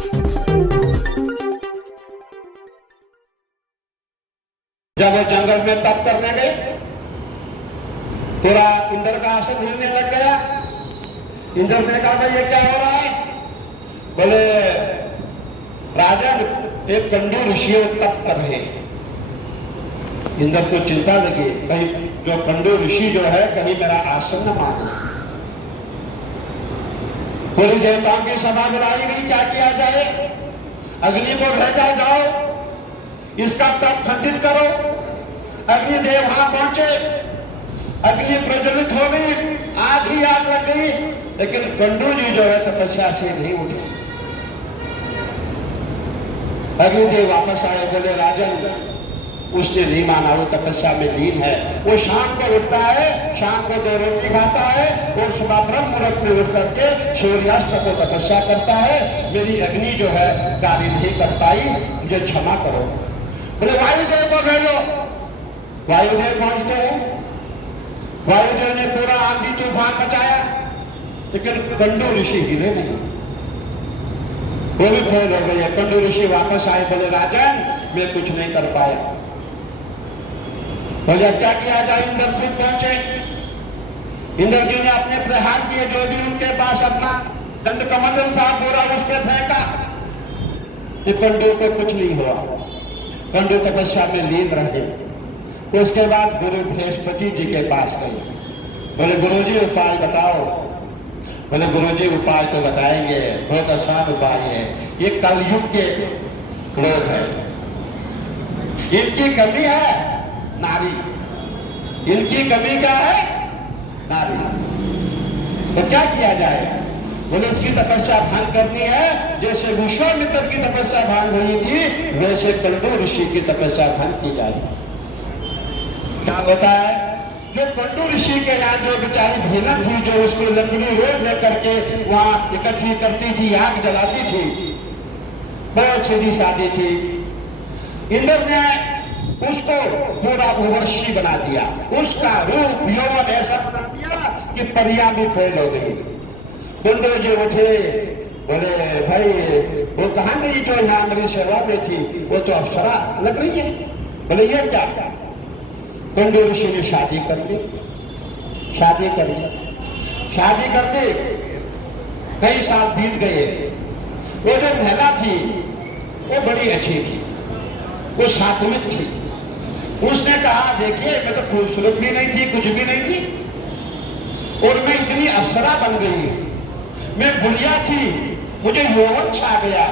जब वो जंगल में तप करने गए, पूरा इंद्र का आसन हिलने लग गया। इंद्र ने कहा भाई ये क्या हो रहा है? बोले राजन, एक कंडू ऋषि तप कर रहे हैं। इंद्र को चिंता लगी, कहीं जो कंडू ऋषि जो है कहीं मेरा आसन न मांगे। पूरी देवताओं की सभा बुलाई गई, क्या किया जाए? अग्नि को भेजा जाओ, इसका तप खंडित करो। अग्निदेव वहां पहुंचे, अग्नि प्रज्वलित हो गई, आग ही आग लग गई, लेकिन कंडू जी जो है तपस्या से नहीं उठे। अग्निदेव वापस आए, बोले राजन उसने नहीं माना, वो तपस्या में लीन है। वो शाम को उठता है, शाम को 2 रोटी खाता है और सुबह ब्रह्म मुहूर्त में उठ करके सूर्यास्त को तपस्या करता है। मेरी अग्नि जो है कार्य नहीं कर पाई, मुझे क्षमा करो। बोले वायुदेव को भेजो। वायुदेव पहुंचते हैं, वायुदेव ने पूरा आंधी तूफान बचाया, लेकिन कंडू ऋषि हिले नहीं, वो भी फेल हो गए। कंडू ऋषि वापस आए, बोले राजन मैं कुछ नहीं कर पाया। बोले क्या किया जाए? इंद्र खुद पहुंचे। इंद्र जी ने अपने प्रहार किए, जो भी उनके पास अपना दंड कमंडल था पूरा उस पर फेंका। कंडू को कुछ नहीं हुआ, कंडू तपस्या में लीन रहे। उसके बाद गुरु बृहस्पति जी के पास गए, बोले गुरुजी उपाय बताओ। बोले गुरुजी उपाय तो बताएंगे, बहुत आसान उपाय है। ये कलयुग के लोग हैं, इनकी कमी है नारी, इनकी कमी क्या है? नारी। तो क्या किया जाए? बोले उसकी तपस्या भंग करनी है। जैसे विश्वामित्र की तपस्या भंग हुई थी, वैसे कंडू ऋषि की तपस्या भंग की जाए। क्या होता है? जो कंडू ऋषि के यहाँ जो बेचारी भेलन थी, जो उसको लकड़ी रोड में करके वहां इकट्ठी करती थी, आग जलाती थी, बहुत सीधी सादी थी। इंद्र ने उसको पूरा उर्वशी बना दिया, उसका रूप यौवन ऐसा बना दिया कि परियां भी फेल हो गई। कंडू जी उठे, बोले भाई वो कहां गई जो यहाँ मेरी सेवा में थी? वो तो अप्सरा लग रही है। बोले ये क्या? कंडू ऋषि ने शादी कर ली, शादी कर ली, शादी करके कई साल बीत गए। वो जो महिला थी वो बड़ी अच्छी थी, वो सात्विक थी। उसने कहा देखिए मैं तो खूबसूरत भी नहीं थी, कुछ भी नहीं थी, और मैं इतनी अप्सरा बन गई, मैं बुढ़िया थी, मुझे यौवन छा गया।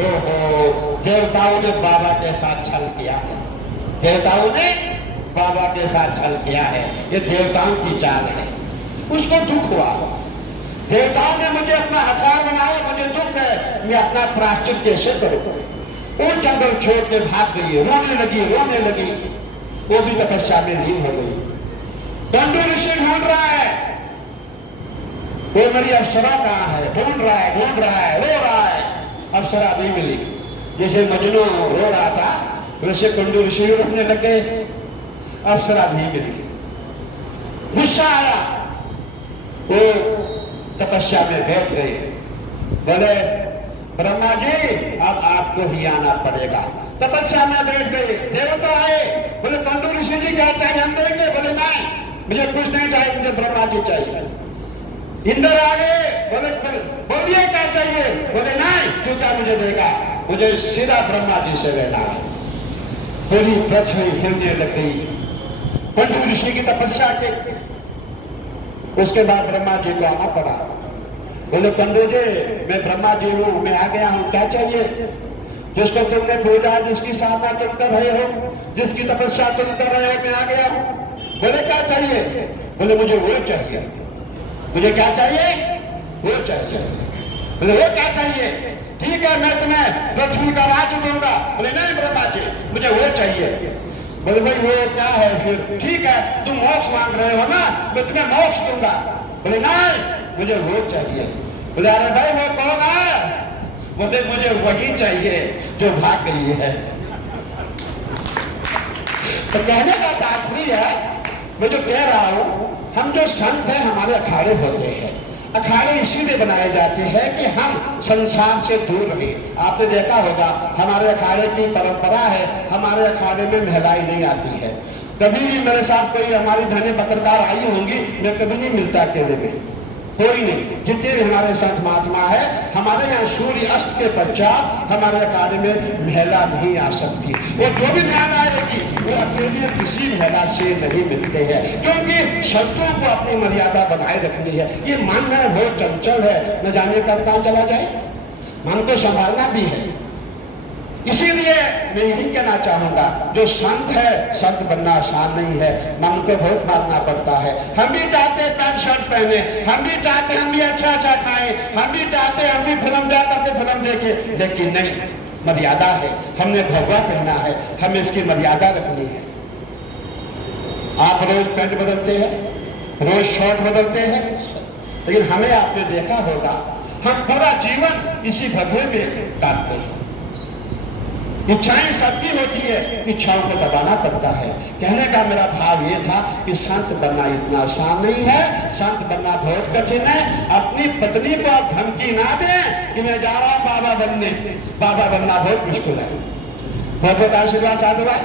ओहो, देवताओं ने बाबा के साथ छल किया है, देवताओं ने बाबा के साथ छल किया है, ये देवताओं की चाल है। उसको दुख हुआ, देवताओं ने मुझे अपना हथियार बनाया, मुझे दुख है, मैं अपना प्रायश्चित कैसे करूं? वो जंगल छोड़ के भाग गई, रोने लगी, रोने लगी। वो भी तपस्या में लीन हो गई। कंडू ऋषि ढूंढ रहा है, वो मेरी अप्सरा कहाँ है? ढूंढ रहा है, ढूंढ रहा है, रो रहा है, अप्सरा नहीं मिली। जैसे मजनू रो रहा था, वैसे कंडू ऋषि रोने लग गए, अप्सरा नहीं मिली। गुस्सा आया, वो तपस्या में बैठ गए। बोले ब्रह्मा जी अब आपको ही आना पड़ेगा। तपस्या में बैठ गए, देवता आए, बोले कंडू ऋषि जी क्या चाहिए? हम देंगे। बोले नहीं, मुझे कुछ नहीं चाहिए, मुझे ब्रह्मा जी चाहिए। इंद्र आ गए, बोले बोलिए क्या चाहिए? बोले नहीं, तू क्या मुझे देगा? मुझे सीधा ब्रह्मा जी से लेना है। पूरी पृथ्वी हिलने लग गई कंडू ऋषि की तपस्या के। उसके बाद ब्रह्मा जी को आना पड़ा। बोले कंडू जी मैं ब्रह्मा जी हूं, मैं आ गया हूं, क्या चाहिए? जिसको तुमने पूजा, जिसकी साधना तुम कर रहे हो, जिसकी तपस्या तुम कर रहे हो, मैं आ गया हूं। बोले क्या चाहिए? बोले मुझे वो चाहिए। मुझे क्या चाहिए? वो चाहिए। बोले वो क्या चाहिए? ठीक है मैं तुम्हें पृथ्वी का राज दूंगा। बोले नहीं ब्रह्मा जी मुझे वो चाहिए। बोले भाई वो क्या है फिर? ठीक है तुम मोक्ष मांग रहे हो ना, मैं तुम्हें मोक्ष दूंगा। बोले नहीं मुझे वो चाहिए। बोले अरे भाई वो कौन है? बोले मुझे वही चाहिए जो भाग गई है। तो कहने का तात्पर्य है, मैं जो कह रहा हूं, हम जो संत हैं हमारे अखाड़े होते हैं, अखाड़े इसीलिए बनाए जाते हैं कि हम संसार से दूर रहें। आपने देखा होगा हमारे अखाड़े की परंपरा है, हमारे अखाड़े में महिलाएं नहीं आती है। कभी भी मेरे साथ कोई हमारी बहनें पत्रकार आई होंगी, मैं कभी नहीं मिलता अकेले में, कोई नहीं। जितने भी हमारे संत महात्मा है, हमारे यहाँ सूर्य अस्त के पश्चात हमारे अखाड़े में महिला नहीं आ सकती। वो जो भी महिला आएगी वो अकेले किसी महिला से नहीं मिलते हैं, क्योंकि संतों को अपनी मर्यादा बनाए रखनी है। ये मन है वो चंचल है, न जाने कब कहाँ चला जाए, मन को संभालना भी है। इसीलिए मैं यही कहना चाहूंगा, जो संत है, संत बनना आसान नहीं है, मन को बहुत मारना पड़ता है। हम भी चाहते हैं पैंट शर्ट पहने, हम भी चाहते हैं हम भी अच्छा अच्छा खाएं, हम भी चाहते हैं हम भी फिल्म जा करके फिल्म देखे, लेकिन नहीं, मर्यादा है। हमने भगवा पहना है, हमें इसकी मर्यादा रखनी है। आप रोज पैंट बदलते हैं, रोज शर्ट बदलते हैं, लेकिन हमें आपने देखा होगा हम पूरा जीवन इसी भगवे में काटते हैं। इच्छाएं सबकी होती है, इच्छाओं को दबाना पड़ता है। कहने का मेरा भाव ये था कि संत बनना इतना आसान नहीं है, संत बनना बहुत कठिन है। अपनी पत्नी को आप धमकी ना दें कि मैं जा रहा हूं बाबा बनने, बाबा बनना बहुत मुश्किल है। बहुत बहुत आशीर्वाद साधु भाई।